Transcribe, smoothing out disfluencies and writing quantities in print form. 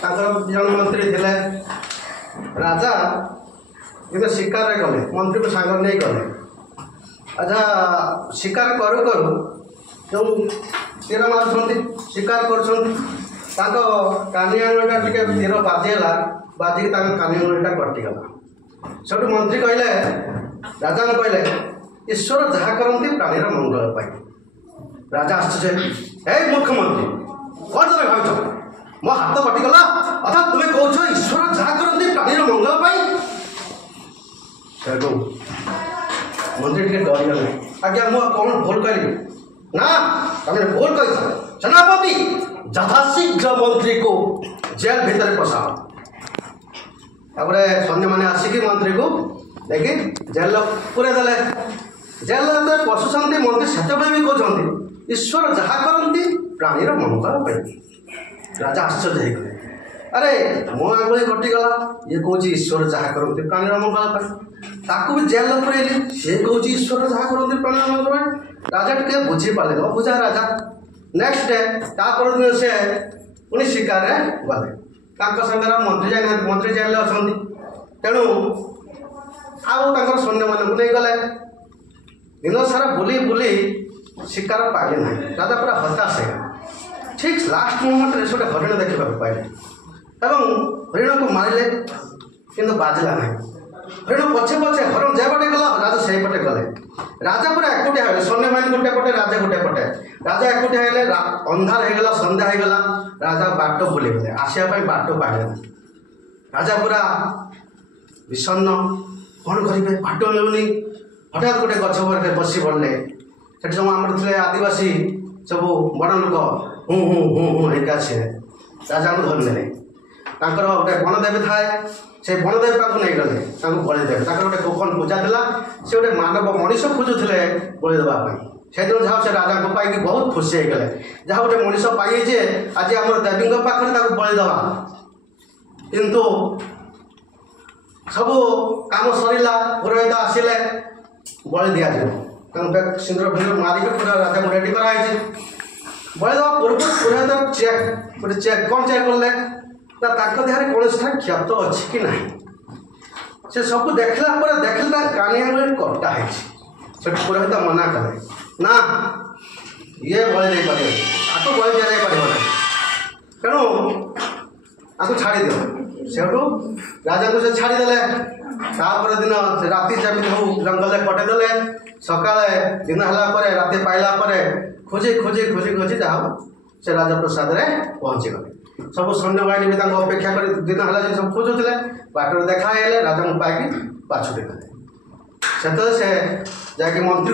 जन मंत्री थे राजा कि शिकार गले मंत्री को सांग नहीं गले। अच्छा शिकार करू करू जो तीर मार्च शिकार कर कानी आंगुटा टे तीर बाजिगला बाजिक कानी आंगुटा कटिगला। सब मंत्री कहले राजा कहले ईश्वर जहाँ करती प्राणीर मंगल पाई। राजा आश्चर्य ए मुख्यमंत्री कौन तुम भाव मो हाथ कटिगला अर्थात तुम्हें कौच ईश्वर जहाँ करती प्राणीर मंगल पाई। मंत्री टे डरीगले आज्ञा मु कौन भूल करी ना तुमने भूल कही सेनापति यथाशीघ्र मंत्री को जेल भितर पसाओ। तापर सैन्य मैंने आसिक मंत्री को देखी जेल पूरे देले। जेल पशुंट मंत्री से भी कहते ईश्वर जहाँ करती प्राणीर मंगल पाई। राजा आश्चर्य हो अरे मो आंगुली कटिगला ये कौच ईश्वर जहाँ करती प्राणीर मंगल पाई। ताकू भी जेल पुरेली सी कौच ईश्वर जहाँ करती प्राणीर मंगल पाई। राजा टे बुझी पारे बुझा राजा नेक्स्ट डे तापर दिन से पुणी शिकार गले सागर मंत्री जाए मंत्री जेल अच्छा तेणु आउ सैन्य मान नहीं गले। दिन सारा बुली बुली शिकार पाइले ना राजा पूरा हताश है। ठीक लास्ट मोमेंट रे गोटे हरिण देखा पाइले हरिण को मारे कि बाजिला ना। हरिण पछे पछे हरिण जे पटे गला राजा से पटे गले। राजा पूरा एकुटिया हो सैन्य मान गोटे पटे राजा गोटे पटे राजा एकुटिया हेले अंधार हो गला संध्या हो गला राजा बाट भूली गले आसापी बाट पाइले। राजा पूरा विषन्न कौन करेंगे बाट मिलूनी। हठात गोटे गछ पर बस पड़े से सब आम थे आदिवासी सब बड़ लोक हूँ हूँ हूँ हूँ होगा सी राजा को धरने गोटे बणदेवी थाए से बणदेवी पाक नहीं गले बलि देवे गोटे गोपन पूजा था से गोटे मानव मनीष खोजुले बलि देवाई से दिन जहाँ से राजा को पाई बहुत खुशी हो गले जहाँ गोटे मनीष पाइजे आज आम देवी पाखे बलि देवा किंतु सब काम सरला पुरोहित आसिले बलि दिज्व सिंदूर फिंदूर मारिक पूरा राजा को रेडी कराई बलि देवा पूर्व पुरोहित चेक गोटे चेक कौन चेक कले देह कौन क्षत अच्छी कि ना से सब देखला देखिले कानी आंगुली कटा है पुरोहित मना कले ना ये बलि दे पारे आपको बलि दि जाए पार ना तेणु आपको छाड़ी दियो से राजा को से छाड़ीदे। तापर दिन राति जमी हो जंगल कटेदे सकाले दिन है राति पाइला खोजी खोजी खोजी खोजी जहाँ से राजा प्रसाद पहुँची गले। सब सैन्य बाहिनी भी अपेक्षा कर दिन है सब खोजुले बाटर देखा राजा को पाई पाछुटे गले से जाकि मंत्री